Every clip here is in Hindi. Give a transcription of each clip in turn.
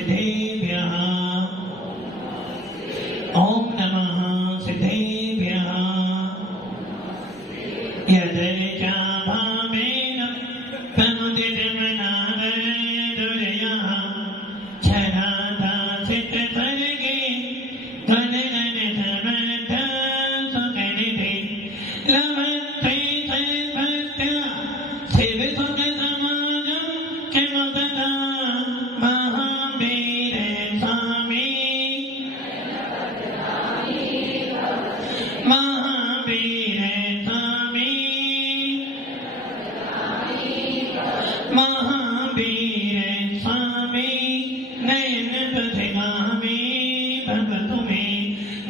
सिद्धेभ्यः ओम नमः सिद्धेभ्यः यदेचा भावेन समुदितमनादुर्यः छदाता सिद्धसर्गे गणगण समर्थ सुगणिते लभते सर्वस्य शिवसुखसमाजं किमुतता महावीर स्वामी महावीर स्वामी महावीर स्वामी नयन पथिगामी भवतु मे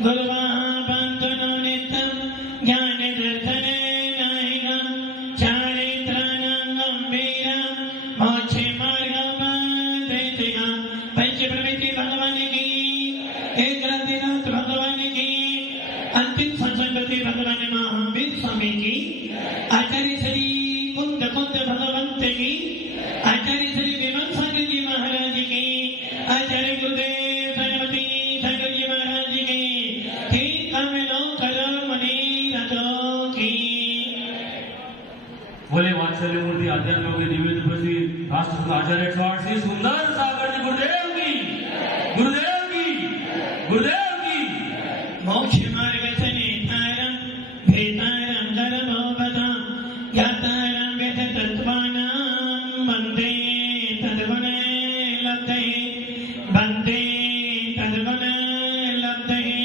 गुरुवाबन्धनो नित्यं ज्ञान दर्शन नायकं चारित्राणां गम्भीरं मोक्षे मार्गोपदेशिका पंचप्रवृत्ति भगवान की एक राधिनाथ भगवान की अंतिम संसंगति भगवान महावीर स्वामी की आचार्य श्री कुंद भगवंत की आचार्य श्री विमल सागर जी महाराज की आचार्य गुरुदेव सरस्वती सागर जी महाराज की कमलो करो मणि रथो की बोले वात्सल्य मूर्ति आध्यात्म के दिव्य तुलसी राष्ट्र आचार्य 108 सुंदर सागर जी गुरुदेव की गुरुदेव की गुरुदेव की मोक्ष मार्ग सनेतारं भेतारं सर्वोपदं ज्ञातारं वेदतत्त्वानां वन्दे तद्गुणलब्धये वन्दे तद्गुणलब्धये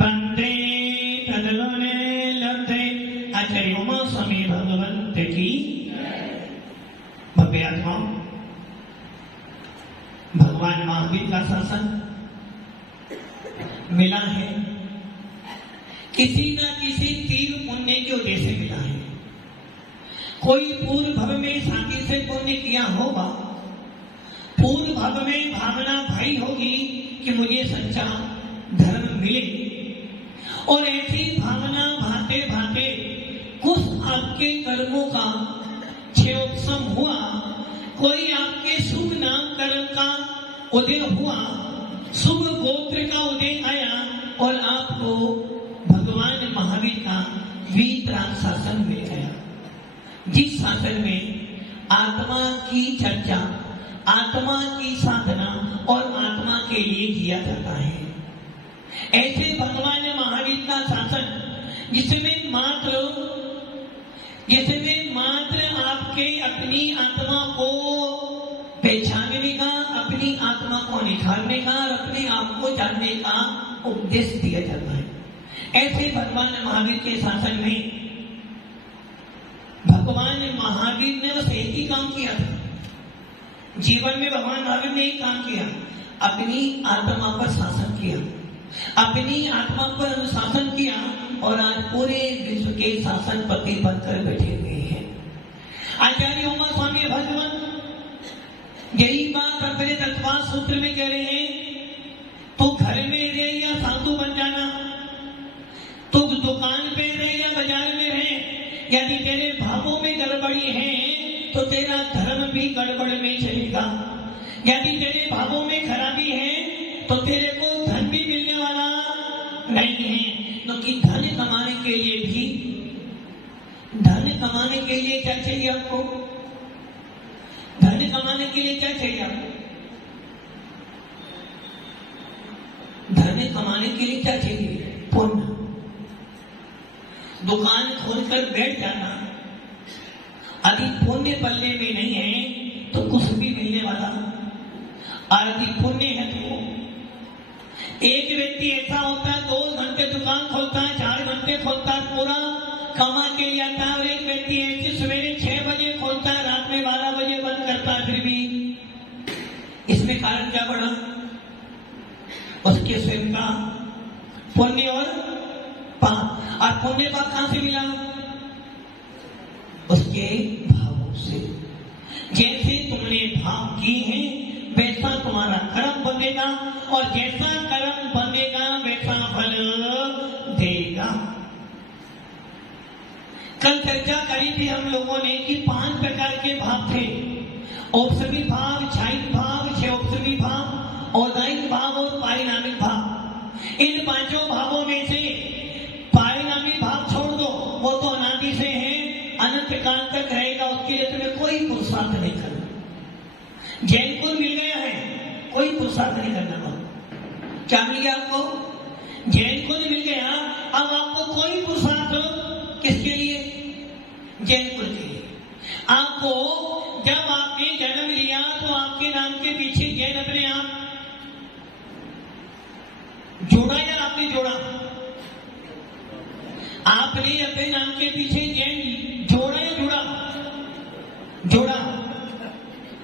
वन्दे तद्गुणलब्धये आचार्य उमा स्वामी भगवंत की भव्य आत्माओं भगवान महावीर का शासन मिला है किसी न किसी तीव्र पुण्य की वजह से मिला है। कोई पूर्व भव में शादी से पुण्य किया होगा, पूर्व भव में भावना भाई होगी कि मुझे सच्चा धर्म मिले, और ऐसी भावना भाते भाते कुछ आपके कर्मों का क्षयोत्सव हुआ, कोई आपके शुभ नामकरण का उदय हुआ, शुभ गोत्र का उदय आया और आपको भगवान महावीर का वीतराग शासन मिल गया, जिस शासन में आत्मा की चर्चा, आत्मा की साधना और आत्मा के लिए किया जाता है। ऐसे भगवान महावीर का शासन जिसमें मात्र आपके अपनी आत्मा को पहचानने का, अपनी आत्मा को निखारने का और अपने आप को जानने का उपदेश दिया जाता है। ऐसे भगवान महावीर के शासन में भगवान महावीर ने बस एक ही काम किया था जीवन में। भगवान महावीर ने एक काम किया, अपनी आत्मा पर शासन किया, अपनी आत्मा पर अनुशासन किया और आज पूरे विश्व के शासनपति बनकर बैठे हुए हैं। आचार्य उमा स्वामी भगवान यही बात अपने तत्वाद सूत्र में कह रहे हैं, तो घर में रहे या साधु बन जाना, तो दुकान पे रहे या बाजार में रहे, यदि तेरे भावों में गड़बड़ी है तो तेरा धर्म भी गड़बड़ में चलेगा। यदि तेरे भावों में खराबी है तो तेरे को धन भी मिलने वाला नहीं है। क्योंकि धन कमाने के लिए क्या चाहिए आपको? धन कमाने के लिए क्या चाहिए आपको? धन कमाने के लिए क्या चाहिए? पुण्य। दुकान खोलकर बैठ जाना, यदि पुण्य पल्ले में नहीं है तो कुछ भी मिलने वाला। यदि पुण्य है तो एक व्यक्ति ऐसा होता है 2 घंटे दुकान खोलता है, 4 घंटे खोलता है, पूरा कमा के लिए आता है, और एक व्यक्ति ऐसे सवेरे 6 बजे खोलता है, रात में 12 बजे बंद करता है। फिर भी इसमें कारण क्या बढ़ा? उसके स्वयं का पुण्य और पाप। और पुण्य पाप कहां से मिला? उसके भावों से। जैसे तुमने भाव किए हैं वैसा तुम्हारा कर्म बनेगा, और जैसा कर्म बनेगा वैसा फल देगा। कल चर्चा करी थी हम लोगों ने कि 5 प्रकार के भाव थे। औपसमी भाव, क्षयिक भाव, क्षयोपसमी भाव औदायिक भाव और पारिणामिक भाव। इन पांचों भावों में से पारिणामिक भाव छोड़ दो, वो तो अनादि से है, अनंत काल तक रहेगा, उसके लिए तुम्हें कोई पुरुषार्थ नहीं करना। जैन कुल मिल गया है, कोई पुरुषार्थ नहीं करना। क्या मिल गया आपको? जैन कुल मिल गया। अब आपको कोई पुरुषार्थ किसके लिए? जैन कुल के लिए। आपको जब आपने जन्म लिया तो आपके नाम के पीछे जैन अपने आप जोड़ा या आपने जोड़ा? आपने अपने नाम के पीछे जैन जोड़ा या जुड़ा? जोड़ा।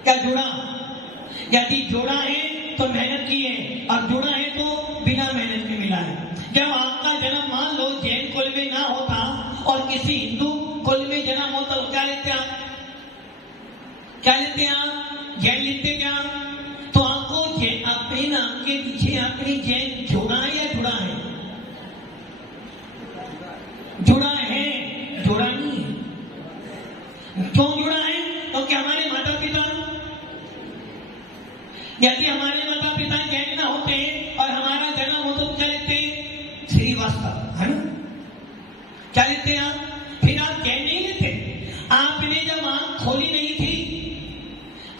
क्या जुड़ा? यदि जोड़ा है तो मेहनत की है, और जुड़ा है तो बिना मेहनत के मिला है। जब आपका जन्म मान लो जैन कुल में ना होता और किसी हिंदू कुल में जन्म होता तो क्या लेते आप? क्या लेते आप? जैन लेते क्या? तो आपको अपने नाम के पीछे अपनी जैन जोड़ा है या जुड़ा है? जुड़ा है, जोड़ा नहीं है। क्यों जुड़ा है? तो क्या हमारे माता पिता, यदि हमारे माता पिता जैन ना होते और हमारा जन्म होता तो क्या लेते? श्रीवास्तव, है ना? क्या लेते आप? फिर आप जैन नहीं लेते। आपने जब आंख खोली नहीं थी,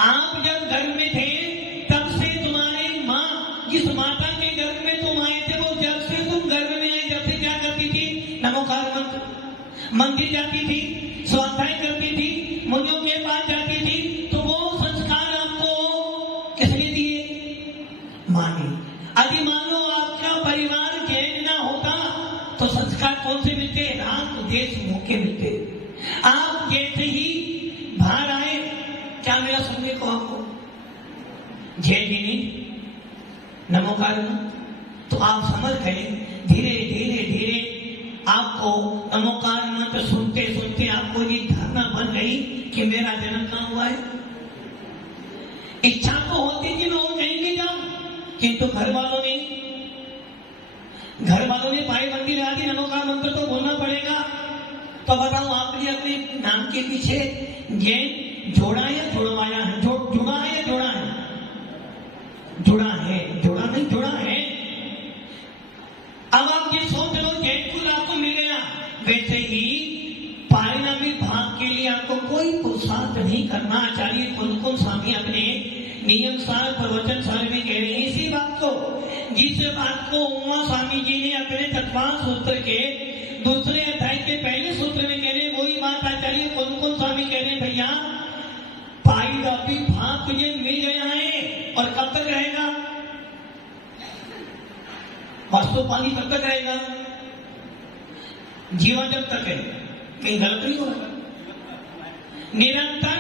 आप जब गर्भ में थे, तब से तुम्हारी माँ, जिस माता के गर्भ में तुम आए थे, वो जब से तुम गर्भ में आए, जब से क्या करती थी? नमोकार मंत्र, मंदिर जाती थी, स्वाध्याय करती थी, मुनियों के पास जाती थी। तो वो संस्कार आपको किसने दिए? माने। यदि मान लो आपका परिवार जैन ना होता तो संस्कार कौन से मिलते? राम देश मुख के मिलते। आप जैसे ही बाहर आए, क्या मिला सुनने को आपको? जय जिनी नमोकार, तो आप समझ गए। धीरे धीरे धीरे आपको नमोकार मंत्र सुनते सुनते आपको ये धारणा बन गई कि मेरा जन्म कहाँ हुआ है। इच्छा तो होती कि मैं और कहीं भी जाऊं, किंतु घर वालों ने पायबंदी लगा दी, नमोकार मंत्र तो बोलना पड़ेगा। तो बताओ आपने अपने नाम के पीछे जैन जोड़ा या जुड़वाया है? जुड़ा है या जोड़ा है? जुड़ा है, जोड़ा नहीं, जुड़ा है। अब आप ये सोच लो जैन कुल आपको मिल गया, वैसे ही पारिणामिक भाग के लिए आपको कोई पुरुषार्थ नहीं करना। आचार्य कुल स्वामी अपने नियम सार प्रवचन सार में कह रहे हैं इसी बात को, जिस बात को उमा स्वामी जी ने अपने तत्वान सूत्र के दूसरे अध्याय के पहले सूत्र में कह रहे, वही बात आचार्य कुल स्वामी कह रहे, भैया पारिणामिक भाग तुझे मिल गया है, और कब तक रहेगा? वास्तु पानी कब तक रहेगा? जीवन जब तक है। कहीं गलत नहीं होगा, निरंतर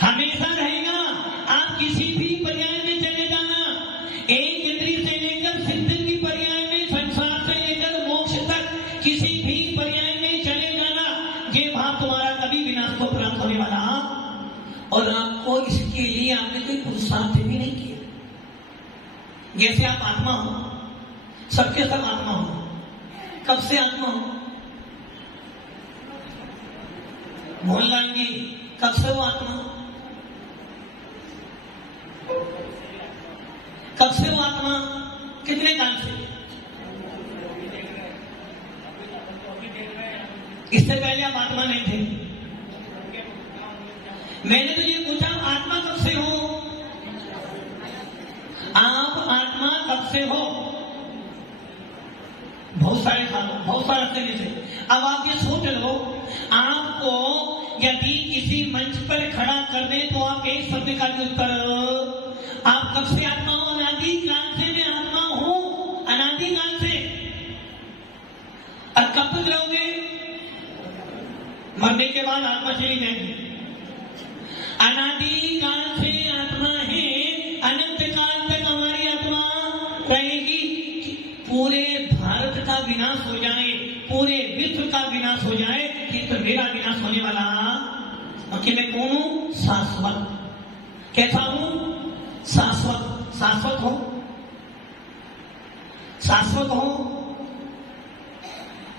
हमेशा रहेगा। आप किसी भी पर्याय में चले जाना, एक इंद्रिय से लेकर सिद्धि की पर्याय में, संसार से लेकर मोक्ष तक किसी भी पर्याय में चले जाना, ये भाव तुम्हारा कभी विनाश को प्राप्त होने वाला। और आपको इसके लिए आपने कोई पुरुषार्थ भी नहीं किया। जैसे आप आत्मा हो, सबके सब आत्मा हो। कब से आत्मा हो? मोहनलाल जी, कब से वो आत्मा? कब से वो आत्मा? कितने काल से? इससे पहले आप आत्मा नहीं थे। मैंने तो ये पूछा, आत्मा कब से हो? आप आत्मा कब से हो? बहुत सारे सालों, बहुत सारे समय से। अब आप ये सोच लो, आपको यदि किसी मंच पर खड़ा कर दे तो आप एक शब्द का उत्तर, आप कब से आत्मा हो? अनादि काल से मैं आत्मा हूं, अनादि काल से। और कब तक रहोगे? मरने के बाद आत्मा चली जाएगी। अनादि काल से आत्मा है, अनंत काल तक हमारी आत्मा रहेगी। पूरे भारत का विनाश हो जाए, पूरे विश्व का विनाश हो जाए, कि तो मेरा विनाश होने वाला। कि मैं कौन हूं? शाश्वत। कैसा हूं? शाश्वत। शाश्वत हो, शाश्वत हो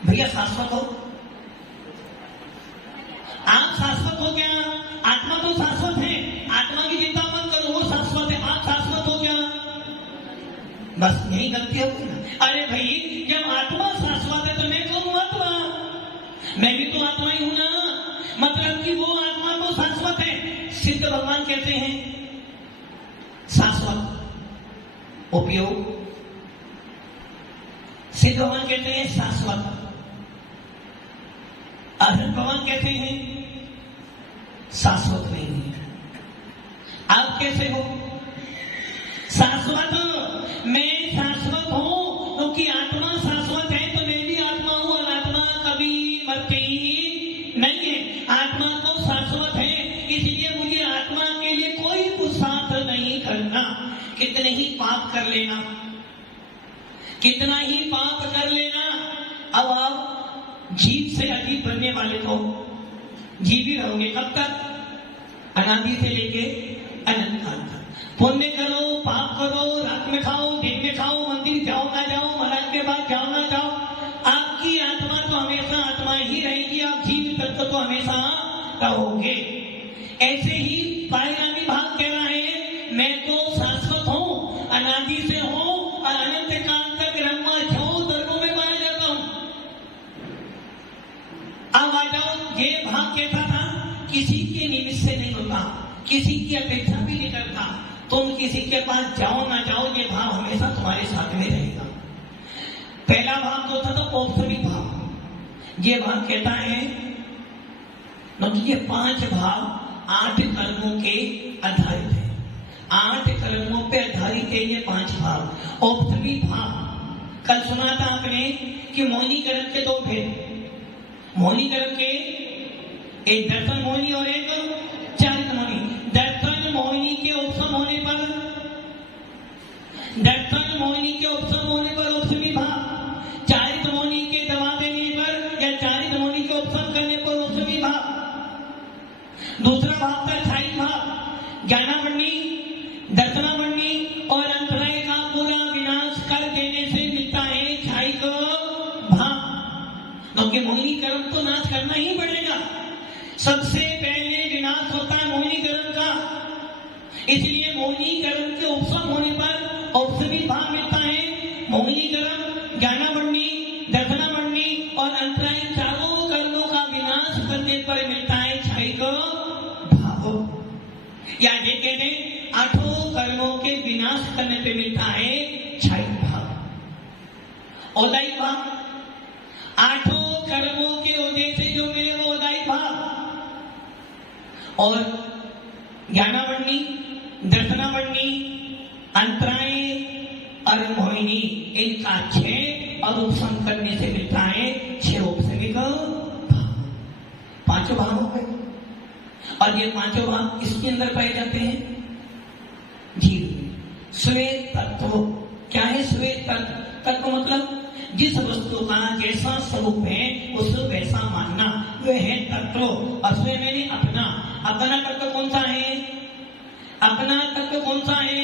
भैया, शाश्वत हो। आप शाश्वत हो क्या? आत्मा तो शाश्वत है, आत्मा की चिंता मत करो, वो शाश्वत है। आप शाश्वत हो क्या? बस यही गलती होगी ना। अरे भाई जब आत्मा शाश्वत है तो मैं कौन हूं आत्मा? मैं भी तो आत्मा ही हूं ना। मतलब कि वो आत्मा तो शाश्वत है। सिद्ध भगवान कहते हैं शाश्वत उपयोग, सिद्ध भगवान कहते हैं शाश्वत, अरहत भगवान कहते हैं शाश्वत नहीं है। आप कैसे हो? शाश्वत। मैं शाश्वत हूं क्योंकि आत्मा शाश्वत है तो मैं भी आत्मा हूं। और आत्मा कभी मरती ही नहीं है, आत्मा तो शाश्वत है। इसलिए मुझे आत्मा के लिए कोई पुरुषार्थ नहीं करना। कितने ही पाप कर लेना, कितना ही पाप कर लेना, अब आप जीव से अजीब बनने वाले तो जीव ही रहोगे। कब तक? अनादि से लेके अनंत काल तक। पुण्य करो, पाप करो, रात में खाओ, दिन में खाओ, मंदिर जाओ ना जाओ, महाराज के पास जाओ ना जाओ, आपकी आत्मा तो हमेशा आत्मा ही रहेगी। आप जीव तत्व तो हमेशा रहोगे। ऐसे ही पारिणामी भाग कह रहा है मैं तो शाश्वत हूं, अनादि से हूं और अनंत काल तक ब्रह्मा छो धर्मों में माना जाता हूं। अब आ जाओ, ये भाग कैसा था? किसी के निमित्त से नहीं होता, किसी की अपेक्षा भी नहीं करता। तुम किसी के पास जाओ ना जाओ, ये भाव हमेशा तुम्हारे साथ में रहेगा। पहला भाव जो था तो औपचारिक भाव। ये भाव कहता है ये 5 भाव 8 कर्मों के आधारित है। 8 कर्मों पे आधारित है ये 5 भाव। औपचारिक भाव कल सुना था आपने कि मोहिनी कर्म के 2 भेद। मोहिनी कर्म के एक दर्शन मोहिनी और एक चारित मोहिनी। दर्शन मोहिनी के उपसम होने पर, दर्शन मोहिनी के उपसम होने पर उपसमी भाव, चारित मोहिनी के दबा देने पर या चारित मोहिनी के उपसम करने पर उपसमी भाव। दूसरा भाव था छाई भाव। ज्ञानामणि, दर्शनामणि और अंतराय का पूरा विनाश कर देने से मिलता है छाई को भाव। क्योंकि मोहिनी कर्म तो नाश करना ही पड़ेगा। सबसे पहले विनाश होता है मोहिनी कर्म का। इसलिए मोहिनी कर्म के उपसम होने पर औपचारी भाव मिलता है। मोहिनी कर्म, ज्ञानामणि, दर्शनामणि और अंतराय चारों कर्मों का विनाश करने पर मिलता है छाई को भाव। या ये कहते 8 कर्मों के विनाश करने पे मिलता है छाई भाव। औदायिक भाव 8 कर्मों के उदय से जो मिले वो औदायिक भाव। और ज्ञानामणि, दर्शनामणि, अंतराय और मोहिनी इनका 6 और उपसम करने से मिलता है 6 उपसमिक भाव। 5 भाव हो गए। और ये 5 भाव किसके अंदर पाए जाते हैं? जीव। श्वेत तत्व क्या है? श्वेत तत्व मतलब जिस वस्तु का जैसा स्वरूप है उसे वैसा मानना, वह है तत्व। और स्वयं मैंने अपना तत्व कौन सा है? अपना तत्व कौन सा है?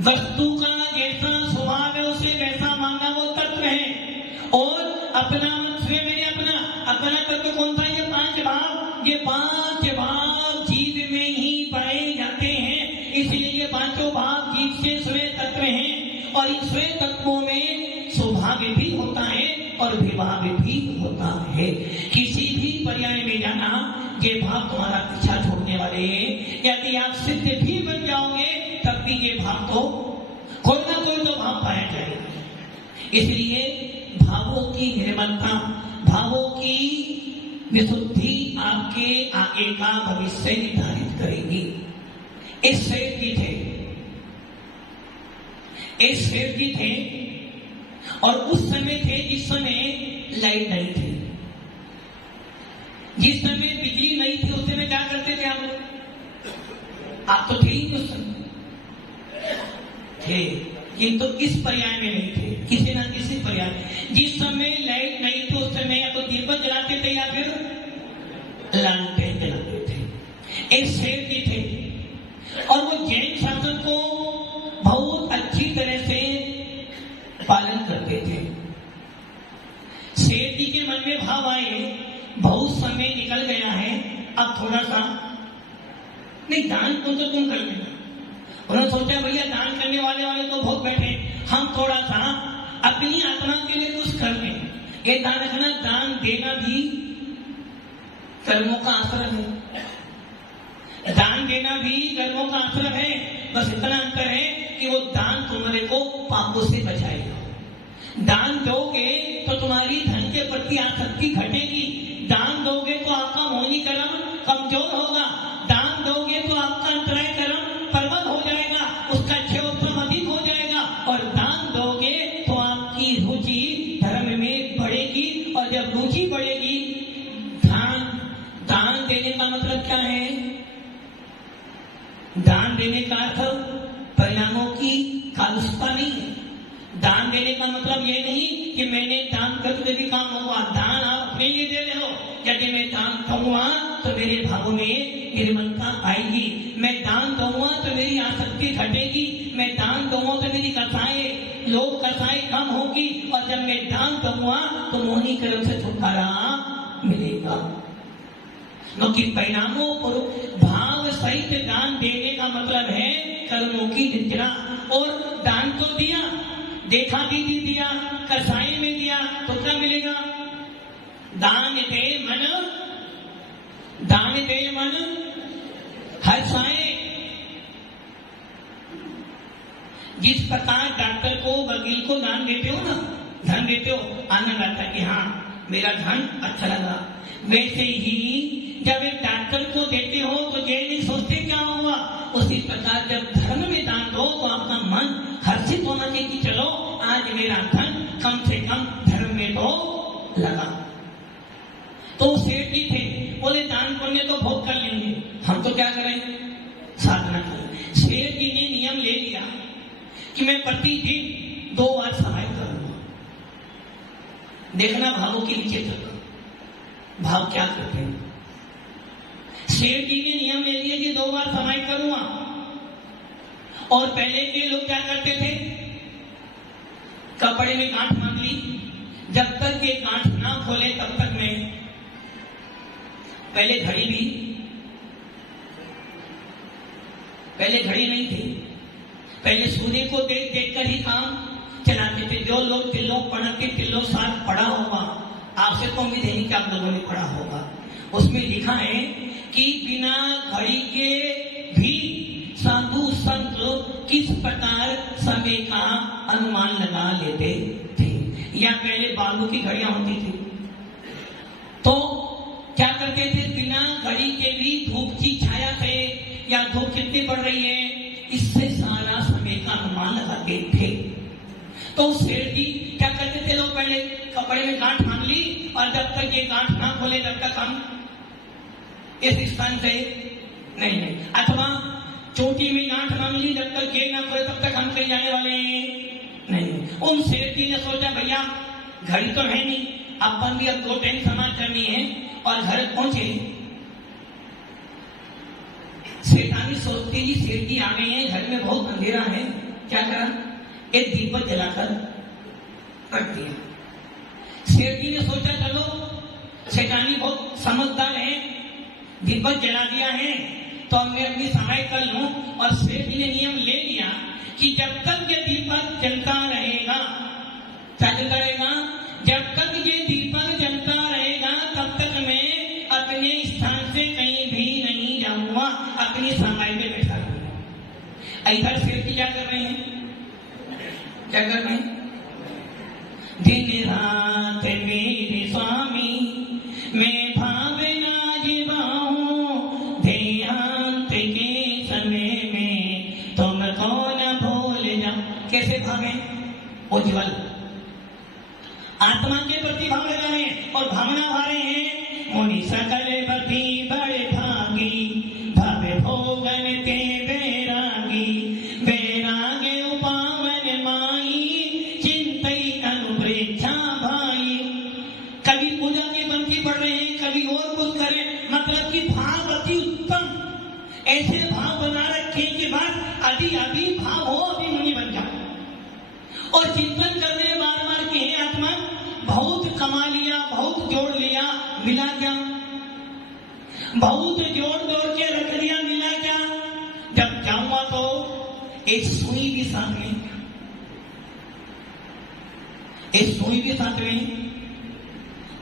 वस्तु का जैसा स्वभाव है उसे वैसा मानना, वो तत्व है। और अपना स्वयं मैंने अपना तत्व कौन सा है? ये 5 भाव। ये 5 भाव जीव में ही पाए जाते हैं। इसलिए ये 5 भाव जीव से श्वेत तत्व हैं। और इन श्वेत तत्वों में सौभाग्य भी होता है और विभाग भी होता है। किसी भी पर्याय में जाना ये भाव तुम्हारा पीछा छोड़ने वाले हैं। यदि आप सिद्ध भी बन जाओगे तब भी ये भाव तो कोई ना कोई तो भाव पाया जाएगा। इसलिए भावों की निर्मलता, भावों की विशुद्धि आपके आगे का भविष्य निर्धारित करेगी। इस सेठ जी थे, एक सेठ जी थे और उस समय थे जिस समय लाइट नहीं थी, जिस समय बिजली नहीं थी उस समय क्या करते थे आप तो थे ही उस समय थे, किंतु इस पर्याय में नहीं थे, किसी न किसी पर्याय में। जिस समय लाइट नहीं थी उस समय या तो दीपक जलाते थे या फिर लालटेन जलाते थे। एक सेठ जी थे और वो जैन शासन को बहुत अच्छी तरह से पालन करते थे। सेठ जी के मन में भाव आए बहुत समय निकल गया है, अब थोड़ा सा नहीं दान को तो तुम कर लेना, उन्होंने सोचा भैया दान करने वाले तो बहुत बैठे, हम थोड़ा सा अपनी आत्मा के लिए कुछ कर लें। ये दान रखना, दान देना भी कर्मों का आश्रम है। दान देना भी कर्मों का आश्रम है। बस इतना अंतर है कि वो दान तुम्हारे को पापों से बचाएगा। दान दोगे तो तुम्हारी धन के प्रति आसक्ति घटेगी। दान दोगे तो आपका मोहिनी कर्म कमजोर होगा। दान दोगे तो आपका अंतराय कर्म प्रबल हो जाएगा, उसका क्षयोत्तम अधिक हो जाएगा। और दान दोगे तो आपकी रुचि धर्म में बढ़ेगी, और जब रुचि बढ़ेगी, दान देने का मतलब क्या है? दान देने का अर्थ परिणामों की कालुषता नहीं है। दान देने का मतलब ये नहीं कि मैंने दान करके भी काम होगा। दान आप अपने लिए दे रहे हो। यदि मैं दान दूंगा तो मेरे भावों में निर्मलता आएगी। मैं दान दूंगा तो मेरी आसक्ति घटेगी। मैं दान दूंगा तो मेरी लोभ कसाई कम होगी। और जब मैं दान दूंगा तो मोहिनी कर्म से छुटकारा मिलेगा। क्योंकि परिणामों पर भाव सहित दान देने का मतलब है कर्मों की निर्जना। और दान तो दिया, देखा भी दिया, कसाई में दिया तो क्या मिलेगा? दान दे मन हर्षाए। जिस प्रकार डॉक्टर को, वकील को दान देते हो ना, धन देते हो, आनंद आता है कि हाँ मेरा धन अच्छा लगा। वैसे ही जब एक डॉक्टर को देते हो तो ये नहीं सोचते क्या होगा। उसी प्रकार जब धर्म में दान दो तो आपका मन हर्षित होना चाहिए कि चलो आज मेरा धन कम से कम धर्म में तो लगा। तो सेठ जी थे, बोले दान पुण्य तो बहुत कर लेंगे, हम तो क्या करें? साधना करें। सेठ जी ने नियम ले लिया कि मैं प्रतिदिन 2 बार समाई करूंगा। देखना भावों के विचित्र भाव क्या करते हैं। सेठ जी ने नियम ले लिया कि 2 बार समाई करूंगा। और पहले के लोग क्या करते थे? कपड़े में गांठ मांग ली, जब तक ये गांठ ना खोले तब तक मैं, पहले घड़ी नहीं थी, पहले सूर्य को देख देख कर ही काम चलाते थे। जो लोग तिल्लों पढ़ते, तिल्लों साथ पढ़ा होगा, आपसे तो उम्मीद है कि आप लोगों ने पढ़ा होगा। उसमें लिखा है कि बिना घड़ी के भी साधु संत किस प्रकार समय का अनुमान लगा लेते थे। या पहले बालू की घड़ियां होती थी तो क्या करते थे? बिना घड़ी के भी धूप की छाया से, या धूप कितनी पड़ रही है, इससे सारा समय का अनुमान लगाते थे। तो सेठ जी क्या करते थे? लोग पहले कपड़े में गांठ मांग ली, और जब तक ये गांठ ना खोले तब तक हम इस स्थान से नहीं। अथवा चोटी में गांठ मांग ली, जब तक ये ना खोले तब तक हम कहीं जाने वाले नहीं। उन सेठ जी ने सोचा भैया घड़ी तो है नहीं, अपन भी अब 2 टाइम समाज करनी है, और घर पहुंचे। सेठानी सोचती जी सेठ जी आ गए हैं, घर में बहुत अंधेरा है, क्या करा? एक दीपक जलाकर रख दिया। सेठ जी ने सोचा चलो सेठानी बहुत समझदार है, दीपक जला दिया है तो अब मैं अपनी समाई कर लूं। और सेठ जी ने नियम ले लिया कि जब तक ये दीपक जलता रहेगा, क्या जलता रहेगा? जब तक ये दीपक जलता रहेगा तब तक मैं अपने स्थान से कहीं भी नहीं जाऊंगा, अपनी समाई में बैठा रहूंगा। इधर सेठ जी क्या कर रहे हैं? दिन रात मेरे स्वामी मैं भावना जीवाऊं, देहांत के समय में तुमको न भूल जाऊं। कैसे भावे? उज्ज्वल आत्मा के प्रति भाव लगा रहे हैं और भावना भा रहे हैं। मुनि सकल बती बड़े भागी, भव भोगन ते बैरागी, बैरागे उपावन माई, चिंतई अनुप्रेक्षा भाई। कभी पूजा की पंक्ति पढ़ रहे हैं, कभी और कुछ करें, मतलब कि भाव अति उत्तम। ऐसे भाव बना रखे के बाद अभी भाव हो, अभी मुनि बन जाओ। और चिंतन कर रहे बार बार कि हे आत्मा बहुत कमा लिया, बहुत जोड़ लिया, मिला क्या? बहुत जोड़ के रख लिया, मिला क्या? जब जाऊंगा तो एक सुई भी साथ में, एक सुई भी साथ में।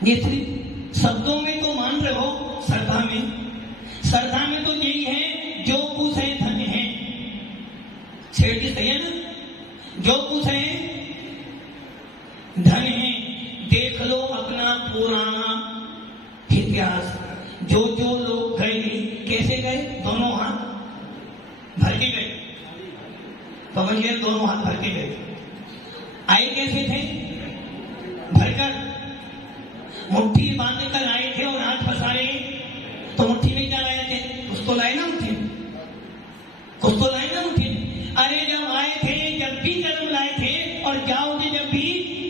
ये सिर्फ शब्दों में तो मान रहे हो, श्रद्धा में तो यही है, जो कुछ है धन है। सेठ जी सही है ना, जो कुछ है धन है। देख लो अपना पुराना इतिहास, जो लोग गए कैसे गए, दोनों हाथ भर के गए, समझ गए, दोनों हाथ भर के गए। आए कैसे थे, भरकर, मुट्ठी बांध कर आए थे और हाथ फंसाए तो मुट्ठी में क्या लाए थे, कुछ तो लाए ना मुट्ठी में, कुछ तो लाए ना मुट्ठी में। अरे जब आए थे जब भी कर्म लाए थे, और जाओगे जब भी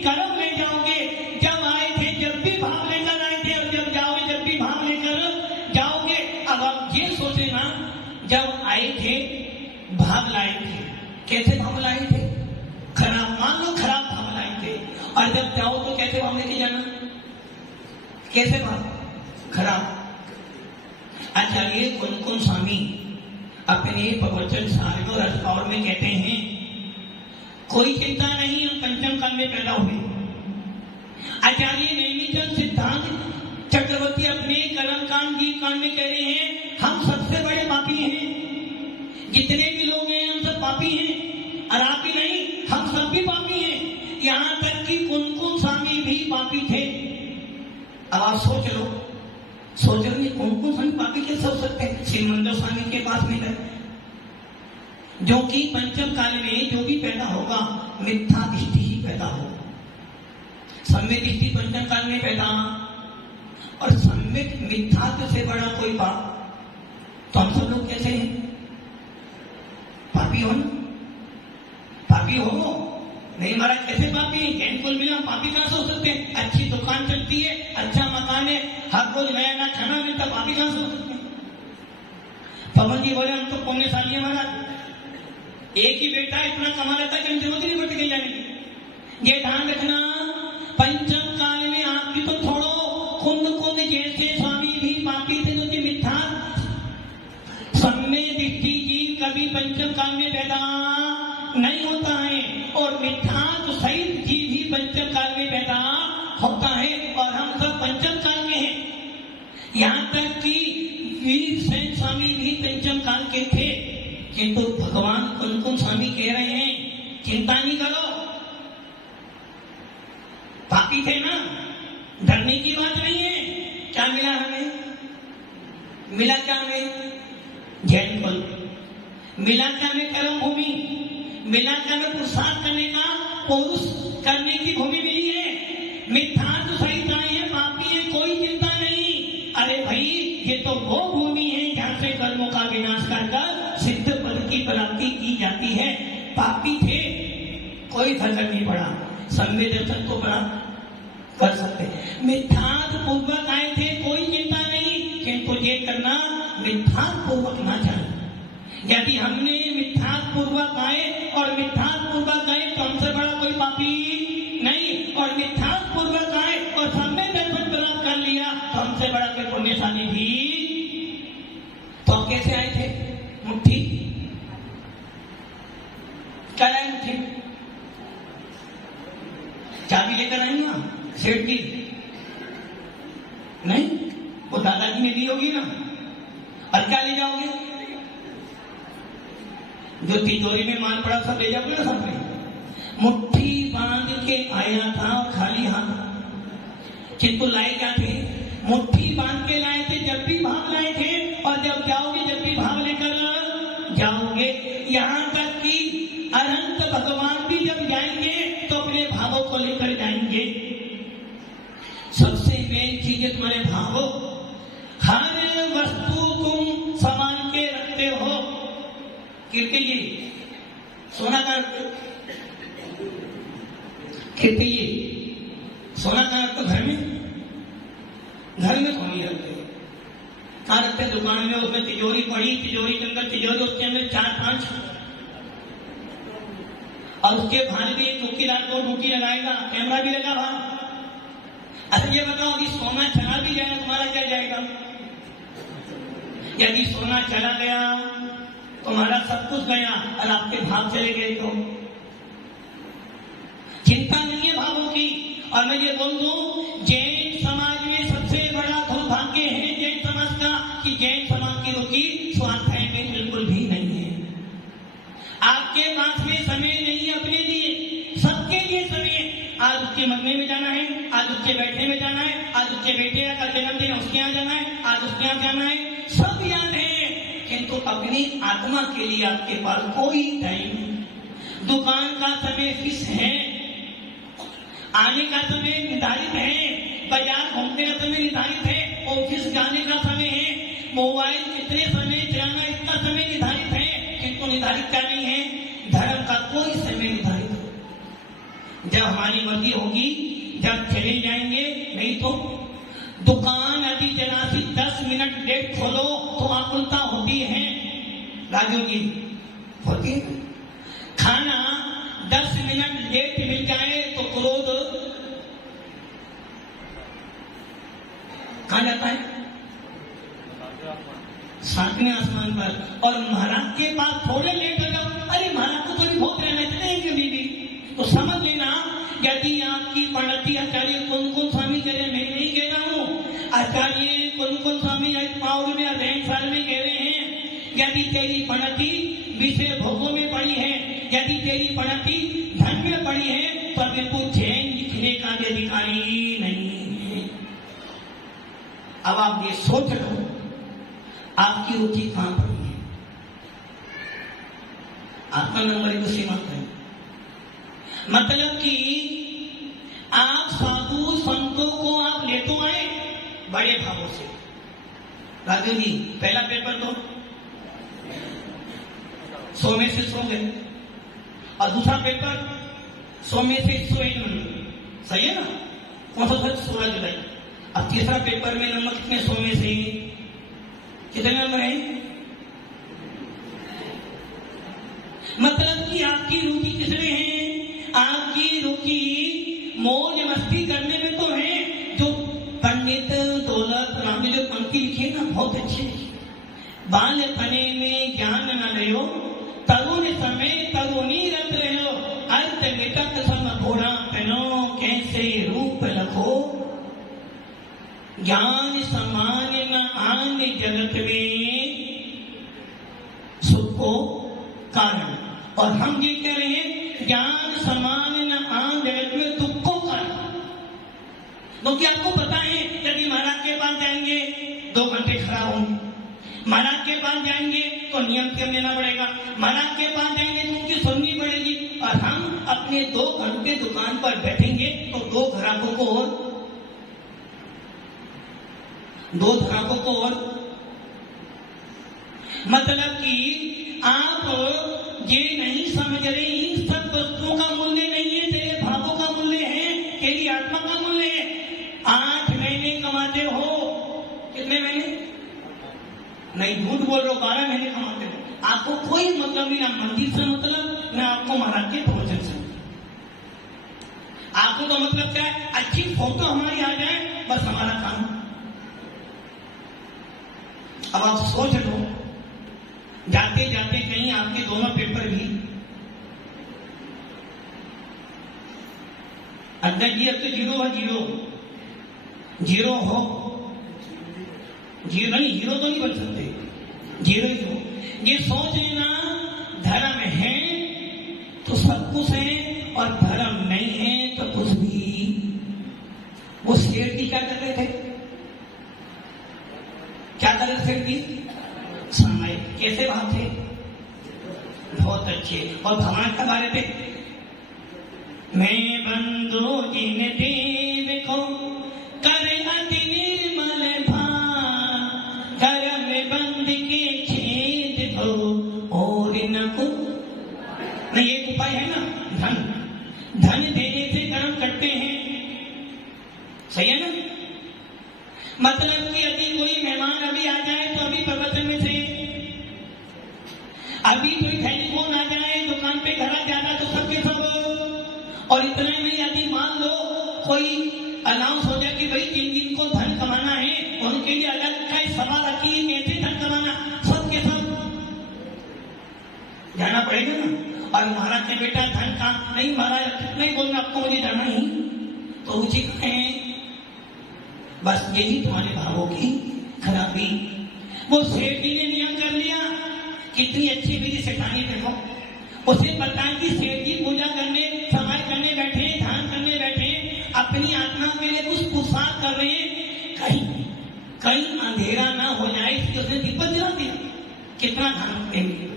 कर्म ले जाओगे। जब आए थे जब भी भाव लेकर आए थे, और जब जाओगे जब भी भाव लेकर जाओगे। अब आप ये सोचे ना, जब आए थे भाव लाए थे, कैसे भाव लाए थे, खराब, मान लो खराब भाव लाए थे, और जब जाओ तो कैसे भाव लेके जाना, कैसे भाव, खराब। आचार्य कुंकुम स्वामी अपने प्रवचन सारगो रसपावर में कहते हैं, कोई चिंता नहीं, हम पंचम काल में पैदा हुए। आचार्य नैमिषारण्य सिद्धांत चक्रवर्ती अपने कर्म कांड जीव कांड में कह रहे हैं, हम सबसे बड़े पापी हैं, जितने भी लोग हैं हम सब पापी हैं, और आप ही नहीं, हम सब भी पापी हैं। यहाँ तक कि कुंकुम स्वामी भी पापी थे। अब आप सोच लो, कुंकुम स्वामी पापी कैसे हो सकते हैं, श्रीमंदर स्वामी के पास में गए, जो कि पंचम काल में जो भी पैदा होगा मिथ्या दृष्टि ही पैदा होगा। सम्यक दृष्टि पंचम काल में पैदा, और सम्यक मिथ्यात्व से बड़ा कोई पाप, तो हम सब लोग कैसे हैं, पापी हो, पापी हो नहीं महाराज, कैसे पापी है, जैन कुल मिला पापी कहां से हो सकते हैं। अच्छी दुकान चलती है, अच्छा मकान है, हर रोज नया नया खाना मिलता, पापी कहां से हो सकते हैं। पवन जी बोले हम तो पुण्यशाली है महाराज, एक ही बेटा इतना कमा लेता है कि जरूरत नहीं पड़ती कहीं जाने की। ये ध्यान रखना, पंचम काल में आपकी तो छोड़ो, कुंद जैसे स्वामी भी पापी थे, जो कि मिथ्या सम्यक दृष्टि जीव कभी पंचम काल में पैदा नहीं होता है, और मिथ्या तो सही जीव ही पंचम काल में पैदा होता है, और हम सब पंचम काल में हैं। यहाँ तक कि वीर सेन स्वामी भी पंचम काल के थे, किंतु भगवान कुंकुम स्वामी कह रहे हैं चिंता नहीं करो, पापी थे ना, डरने की बात नहीं है। क्या मिला हमें, मिला क्या हमें, जैन कुल, मिला क्या हमें, कर्म भूमि मिला क्या हमें, पुरुषार्थ करने का, पुरुष करने की भूमि मिली है। मिथ्या तो सही है, पापी है, कोई चिंता नहीं। अरे भाई ये तो वो भूमि है जहाँ से कर्मों का विनाश कर सिद्ध पद की प्राप्ति की जाती है। पापी थे, कोई फर्क नहीं पड़ा, सम्यक दर्शन को प्राप्त कर सकते। मिथ्यात्व पूर्वक आए थे, कोई चिंता नहीं, किंतु ये करना मिथ्यात्व पूर्वक ना जाए। यदि हमने मिथ्यात्व पूर्वक आए और मिथ्यात्व पूर्वक गए तो हमसे बड़ा कोई पापी नहीं, और मिथ्यात्व पूर्वक आए और सम्यक दर्शन प्राप्त कर लिया तो हमसे बड़ा कोई पुण्यशाली भी। तो कैसे आए थे, मुट्ठी क्या लाए, मुट्ठी चाबी लेकर आए ना सेठ की, नहीं वो दादाजी ने दी होगी ना, और क्या ले जाओगे, जो तिजोरी में माल पड़ा सब ले जाओगे ना, सब में मुट्ठी बांध के आया था खाली हाथ, किंतु लाए क्या थे, मुट्ठी बांध के लाए थे, जब भी भाव लाए थे, और जब जाओगे जब भी भाव लेकर जाओगे। यहाँ तक कि अनंत भगवान भी जब जाएंगे तो अपने भावों को लेकर जाएंगे। सबसे मेन चीज है तुम्हारे भावों, हर वस्तु तुम संभाल के रखते हो। कीर्ति जी सोना का, कीर्ति जी सोना का रखते घर में, घर में कौन रखते, कहाँ रखते, दुकान में, उसमें तिजोरी पड़ी, तिजोरी के अंदर तिजोरी, उसके अंदर 4-5, और उसके भान भी टूकी रात को टूकी लगाएगा, कैमरा भी लगा भान। अच्छा ये बताओ, अभी सोना चला भी जाए तुम्हारा क्या जाएगा, यदि सोना चला गया तुम्हारा सब कुछ गया और आपके भाव चले गए तो चिंता नहीं है भावों की। और मैं ये बोल दूं, जैन समाज में सबसे बड़ा दुर्भाग्य है जैन समाज का कि जैन समाज की रुचि स्वाध्याय में बिल्कुल भी नहीं है। आपके पास में समय नहीं है अपने लिए, सबके लिए समय। आज उसके मरने में जाना है, आज उसके बैठने में जाना है, आज उसके बेटे का जन्मदिन है उसके यहाँ जाना है, आज उसके यहाँ जाना है, सब याद है, किंतु अपनी आत्मा के लिए आपके पास कोई टाइम नहीं। दुकान का समय फिक्स है, आने का समय निर्धारित है, बाजार घूमने का समय निर्धारित है, ऑफिस जाने का समय है, मोबाइल कितने समय चलाना इसका समय निर्धारित है, किंतु निर्धारित क्या नहीं है, धर्म का कोई समय निर्धारित है। जब हमारी मर्जी होगी जब चले जाएंगे, नहीं तो दुकान यदि जरा सी 10 मिनट लेट खोलो तो आकुलता होती है, राजू जी होती है। खाना 10 मिनट लेट मिल जाए तो क्रोध कहाँ जाता है, सातवें आसमान पर। और महाराज के पास थोड़े लेट हो जाओ, अरे महाराज को तो बहुत रहना चाहिए बीबी, तो समझ लेना यदि आपकी पढ़ती आचार्य कौन स्वामी कह रहे, मैं नहीं कह रहा हूँ, आचार्य कौन स्वामी पाउड में अध्ययन साल में कह रहे हैं, यदि तेरी पढ़ती विषय भोगों में पड़ी है, यदि तेरी पढ़ती धन में पड़ी है, तो अभी तू जैन लिखने का भी अधिकारी नहीं है। अब आप ये सोच लो आपकी रुचि कहां पड़ी है। आत्मा नंबर को सीमा करें, मतलब कि आप साधु संतों को आप ले तो आए बड़े भावों से, राजू जी पहला पेपर तो 100 में से 100 गए, और दूसरा पेपर 100 में से 101, सही है ना, कौन सा था 16 जुलाई। अब तीसरा पेपर में नंबर कितने 100 में से कितने नंबर है, मतलब कि आपकी रुचि किसमें है, आपकी रुचि मौज मस्ती करने में तो है। जो पंडित दौलत राम ने जो पंक्ति लिखी है ना बहुत अच्छी लिखी, बाल पने में ज्ञान न लियो, तरुण समय तरुणी रत रहो, अर्थ मिटक सम घोड़ा पहनो, कैसे रूप लखो, ज्ञान समान न आन जगत में सुख को कारण। और हम ये कह रहे हैं ज्ञान समान न आन जगत में दुख को कारण, क्योंकि आपको पता है यदि महाराज के पास जाएंगे 2 घंटे खड़ा होंगे, महाराज के पास जाएंगे तो नियम से लेना पड़ेगा, महाराज के पास जाएंगे तो उनकी सुननी पड़ेगी, और हम अपने 2 घंटे दुकान पर बैठेंगे तो 2 ग्राहकों को और मतलब कि आप ये नहीं समझ रहे इन सब वस्तुओं का मूल्य नहीं है, तेरे भावों का मूल्य है, तेरी आत्मा का मूल्य है। 8 महीने कमाते हो, कितने महीने नहीं झूठ बोल रहे हो, 12 महीने कमाते हो, आपको कोई मतलब नहीं, ना मंदिर से मतलब ना आपको महाराज के प्रवचन से। आपको तो मतलब क्या है, अच्छी फोटो हमारी आ जाए बस हमारा काम। अब आप सोच लो जाते जाते कहीं आपके दोनों पेपर भी अगर ये अब तो 0 है, 0 हो, 0 नहीं, हीरो तो नहीं बन सकते, 0 ही हो। ये सोच लेना धर्म है तो सब कुछ है, और धर्म नहीं है तो कुछ भी। वो शेर जी क्या कर रहे थे, क्या कर रहे शेर जी, समय कैसे बात है, बहुत अच्छे। और भगवान का बारे में मैं बंदो जिन देव को कर अति निर्मल भा, कर में बंद के छेद हो और न को नहीं, एक उपाय है ना, धन देने से कर्म करते हैं, सही है ना। मतलब कि यदि कोई मेहमान अभी आ जाए तो अभी प्रवचन में से, अभी कोई टेलीफोन आ जाए दुकान पे घर आ जाता तो सबके सब, और इतना में यदि मान लो कोई अनाउंस हो जाए कि भाई जिनको धन कमाना है उनके लिए अलग का सवाल रखिए कैसे धन कमाना, सबके सब जाना पड़ेगा ना। और महाराज ने बेटा धन का नहीं महाराज कितना ही बोलना आपको, मुझे जाना ही। तो उचित है बस यही तुम्हारे भावों की खराबी। वो सेठ जी ने नियम कर लिया, कितनी अच्छी मेरी सेठानी देखो, उसे पता है कि सेठ जी पूजा करने समाज करने बैठे, ध्यान करने बैठे, अपनी आत्मा के लिए कुछ पुरुषार्थ कर रहे हैं, कहीं अंधेरा ना हो जाए इसलिए उसने दीपक जला दिया। कितना ध्यान देंगे।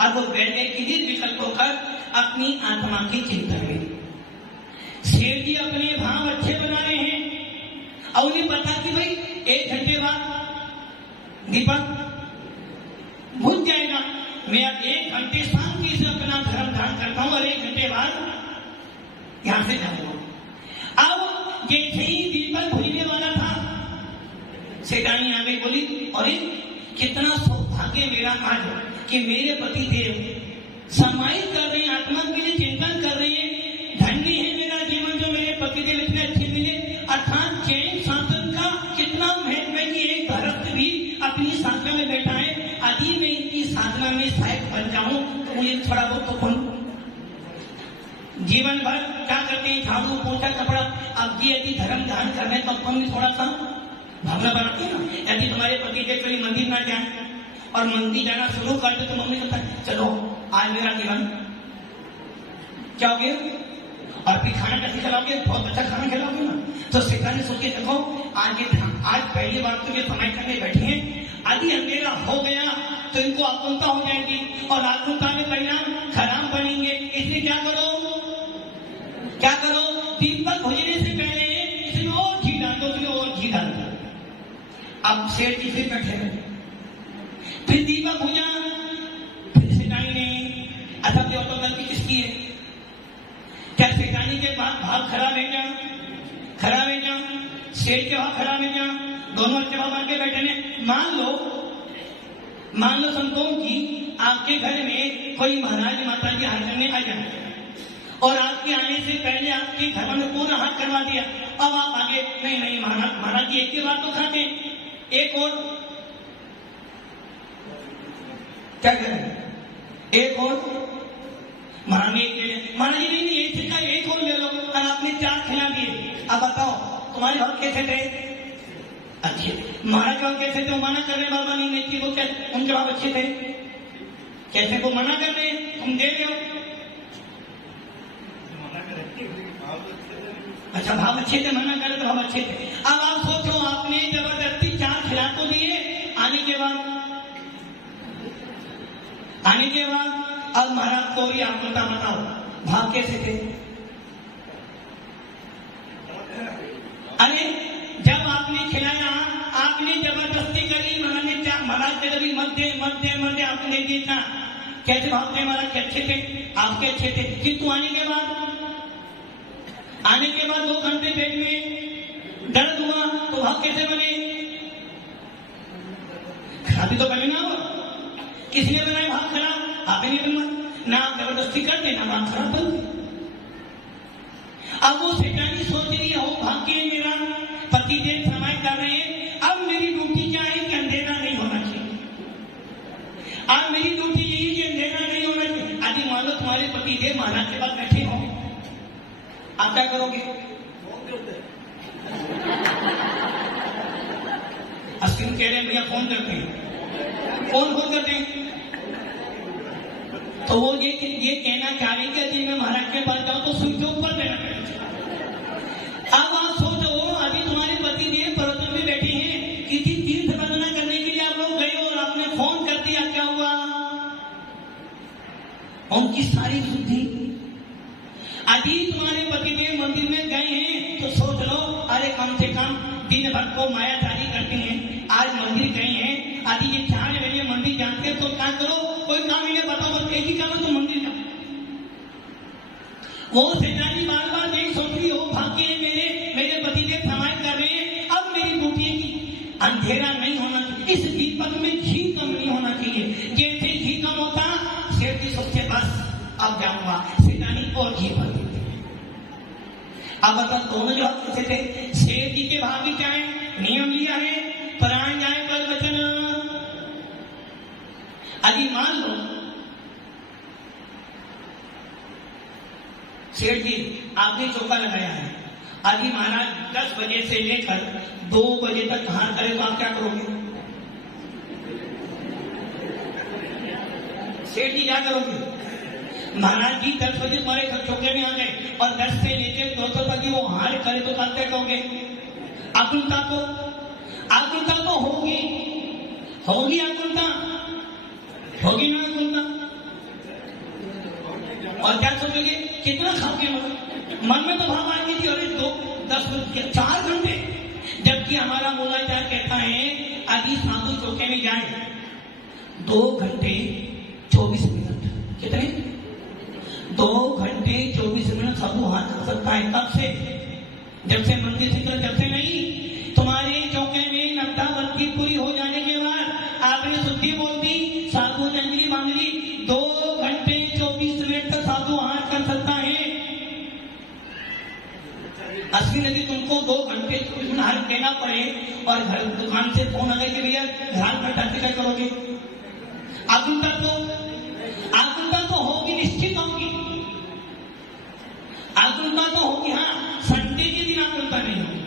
अब वो बैठे कि निर्विकल्प होकर अपनी आत्मा की चिंता में। शेर जी अपने भाव अच्छे बना रहे हैं और उन्हें पता कि भाई 1 घंटे बाद दीपक बुझ जाएगा, मैं अब 1 घंटे शांति से अपना धर्म ध्यान करता हूं और 1 घंटे बाद यहां से जाऊंगा। अब जैसे ही दीपक बुझने वाला था, सेठानी आ गई, बोली अरे कितना सौभाग्य मेरा आज कि मेरे पति देव समाहित कर रहे हैं, आत्मा के लिए चिंतन कर रहे हैं। धन्य है मेरा जीवन जो मेरे पति देव इतने अच्छे मिले। अर्थात जैन शासन का कितना महत्व है कि एक भक्त भी अपनी साधना में बैठा है। यदि मैं इनकी साधना में सहायक बन जाऊं तो मुझे थोड़ा बहुत तो करूं। जीवन भर क्या करते हैं, झाड़ू पोछा कपड़ा। अब जी यदि धर्म ध्यान करने तो अपन भी थोड़ा सा भावना बनाते हैं ना। यदि तुम्हारे पति देव कभी मंदिर ना जाए और मंदिर जाना शुरू कर दे तो मम्मी कहता है चलो आज मेरा जीवन क्या हो गया, और फिर खाना कैसे खिलाओगे, बहुत अच्छा खाना खिलाओगे ना। तो सेठानी सोच के देखो आज पहली बार तो ये समय करने बैठे हैं, यदि अंधेरा हो गया तो इनको आकुलता हो जाएगी और आकुलता के परिणाम खराब बनेंगे। इसलिए क्या करो दीपक बुझने से पहले इसमें और घी डाल दो, उसमें और घी डाल दो। अब शेर जी फिर बैठे, फिर दीपक बुझा, फिर सेठानी ने अच्छा तो गलती किसकी है, क्या सेठानी के बाद भाव खराब है क्या, शेर के भाव खराब है क्या, दोनों के भाव बन के बैठे ने। मान लो संतों की आपके घर में कोई महाराज माता जी हाथ करने आ जाए और आपके आने से पहले आपके घर में पूरा हाथ करवा दिया। अब आप आगे नहीं महाराज जी एक ही बात तो खाते, एक और क्या करें, एक और महाराज जी नहीं एक का एक और ले लो। और आपने 4 खिला दिए। अब बताओ तुम्हारे भाव कैसे थे, अच्छे। महाराज भाव कैसे थे, मना कर रहे बाबा नहीं थी वो, क्या उनके भाव अच्छे थे, कैसे वो मना कर रहे तुम दे रहे हो। अच्छा भाव अच्छे थे, मना करे तो भाव अच्छे थे। अब आप सोचो आपने जबरदस्ती 4 खिला तो दिए, आने के बाद अब महाराज को ही आप बताओ भाव कैसे थे। अरे जब आपने खिलाया, आपने जबरदस्ती करी, महाराज ने कभी मध्य आपने दिए था, कैसे भाव थे महाराज के, अच्छे थे, आपके अच्छे थे। किंतु आने के बाद 2 घंटे पेट में दर्द हुआ तो भाव कैसे बने, खराबी तो बने ना हो। किसने बनाए भाव खराब, आपने नहीं बनवाया ना, आप जबरदस्ती करते ना भाव खराब बनते। अब वो सेठानी सोच रही है, हो भाग्य मेरा पति देव समाज कर रहे हैं, अब मेरी ड्यूटी क्या है कि अंधेरा नहीं होना चाहिए। अब मेरी ड्यूटी यही कि अंधेरा नहीं होना चाहिए। यदि मान लो तुम्हारे पति देव महाराज के पास बैठे हो, आप क्या करोगे, अश्विन कह रहे हैं भैया फोन करते हैं, तो वो ये कहना चाह रहे कि यदि मैं महाराज के पास जाऊं तो स्विच ऊपर देना पड़ेगा। अब आप सोचो अभी तुम्हारे पति देव पर्वत में बैठे हैं, किसी तीर्थ वंदना करने के लिए आप लोग गए और आपने फोन कर दिया, क्या हुआ, उनकी सारी बुद्धि। यदि तुम्हारे पति देव मंदिर में गए हैं तो सोच लो, अरे कम से कम दिन भर को मायाजारी करते हैं, आज मंदिर गए हैं, यदि ये 4 बजे मंदिर जाते तो क्या करो, कोई काम इन्हें बताओ, बस एक ही काम है तो मंदिर जाओ। वो सेठानी बार नहीं सोच रही हो, भाग्य है मेरे पति देव समाज कर रहे हैं, अब मेरी ड्यूटी है कि अंधेरा नहीं होना चाहिए, इस दीपक में घी कम नहीं होना चाहिए। जैसे घी कम होता शेर की सोचते बस अब जाऊंगा, सेठानी और घी भर देते। अब बता दोनों जो कैसे थे, शेर जी के भाग्य क्या है, नियम लिया है, प्राण जाए पर वचन। यदि मान लो सेठ जी आपने चौका लगाया है, अभी महाराज 10 बजे से लेकर 2 बजे तक हार करे तो आप क्या करोगे? सेठ जी क्या करोगे? महाराज जी 10 बजे तुम्हारे घर चौके में आ गए और 10 से लेकर 2 तक वो हार करे तो आप क्या कहोगे? आकुलता तो होगी आकुलता होगी ना आकुलता। और क्या सोचोगे? कितना खाओगे? मन में तो भाव आएगी थी, अरे 4 घंटे, जबकि हमारा मूलाचार कहता है अभी साधु चौके में जाए 2 घंटे 24 मिनट। कितने? 2 घंटे 24 मिनट साधु हाथ कर सकता है। तब से, जब से मंदिर से जब से नहीं, तुम्हारे चौके में 90 बत्ती पूरी हो जाने के बाद आपने शुद्धि बोल दी, साधु ने अंजलि मांग ली, 2 घंटे 24 मिनट तक साधु हाथ कर सकता है। असली नदी तुमको 2 घंटे 24 मिनट हाथ देना पड़े और घर दुकान से फोन आ गए कि भैया घर पर टाके क्या करोगे? आकुलता तो होगी, निश्चित होगी, आकुलता तो होगी। हाँ, संडे के दिन आकुलता नहीं होगी।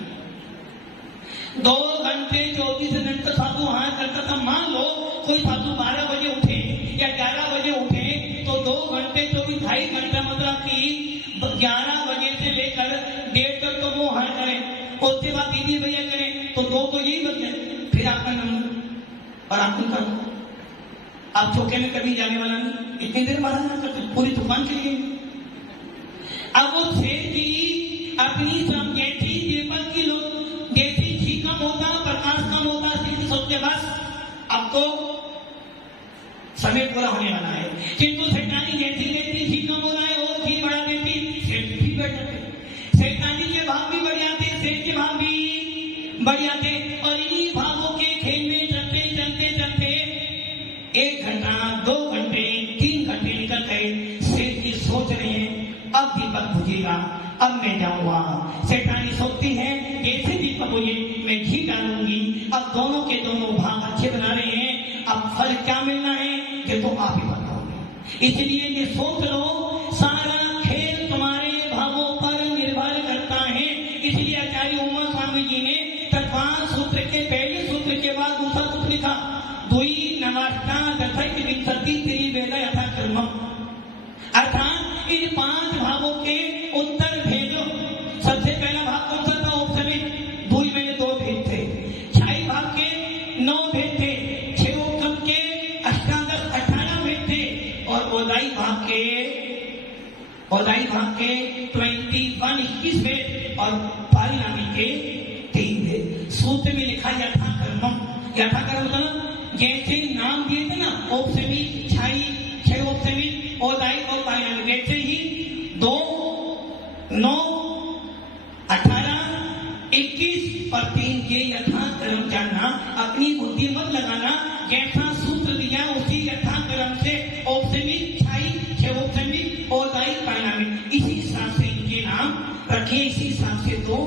2 घंटे 24 मिनट तक साधु हाथ करता था। मान लो कोई साधु 12 बजे उठे या 11 बजे उठे तो 2 घंटे 2.5 घंटा मतलब कि 11 बजे से लेकर 1:30 तक तो वो हाथ करें, उसके बाद दीदी भैया करें तो 2 तो यही बच जाए। फिर आपका नंबर और आपको करो। आप चौके में कभी जाने वाला नहीं, इतनी देर महाराज ना करते, पूरी दुकान के लिए। अब वो सेठ जी अपनी गेठी पेपर की लोग गेठी घी कम होता, प्रकाश कम होता, सीधे सोचते बस अब तो समय पूरा होने वाला है, किंतु सेठानी गेठी घी कम हो रहा है और घी बढ़ा देती, सेठ भी बढ़ जाते, सेठानी के भाव भी बढ़ जाते, सेठ के भाव भी बढ़ जाते। और इन्हीं भावों के खेल में चलते 1 घंटा 2 घंटे 3 घंटे निकल गए। सेठ जी सोच रहे हैं अब दीपक बुझेगा, अब मैं जाऊंगा। सेठानी सोचती है कैसे दीपक बुझे, मैं घी डालूंगी। अब दोनों के दोनों भाव अच्छे बना रहे हैं, अब फल क्या मिलना है ये तो आप ही बताओगे। इसलिए ये सोच लो, सारा खेल तुम्हारे भावों पर निर्भर करता है। इसलिए आचार्य उमा स्वामी जी ने तत्वान सूत्र के पहले सूत्र के बाद दूसरा सूत्र लिखा, दुई नमस्ता दशक विंशति त्रिवेद यथा कर्मम, अर्थात इन 5 भावों के उत्तर भेजो। सबसे पहला भाव कौन सा था? उपसमित। दुई में 2 भेद थे। छाई भाव के 9 भेद थे। 6 उपसम के अष्टादश 18 भेद थे। और ओदाई भाव के 21 भेद और पारिणामी के 3 भेद। सूत्र में लिखा यथा कर्मम। यथा कर्म मतलब जैसे नाम दिए थे ना, उपसमित, छाई, 6 उपसमित, ओदाई और पारिणामी, वैसे ही 2, 9, 18, 21 और 3 के यथा कर्म जानना। अपनी बुद्धि मत लगाना, जैसा सूत्र दिया उसी यथा कर्म से उपसमित, छाई, 6 उपसमित, ओदाई, पारिणामी, इसी हिसाब से इनके नाम रखिए। इसी हिसाब से 2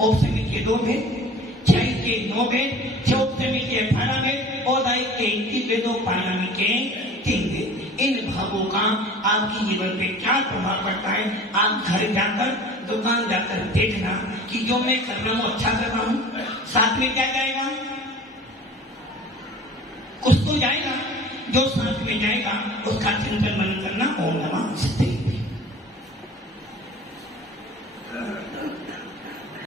उपसमित के 2 भेद, छाई के 9 भेद, 6 उपसमित के 18 भेद, ओदाई के 21 भेदों, पारिणामी के 3 भेद। इन भावों का आपकी जीवन पे क्या प्रभाव पड़ता है, आप घर जाकर दुकान जाकर देखना कि जो मैं कर रहा हूँ अच्छा कर रहा हूँ। साथ में क्या जाएगा? कुछ तो जाएगा। जो साथ में जाएगा उसका चिंतन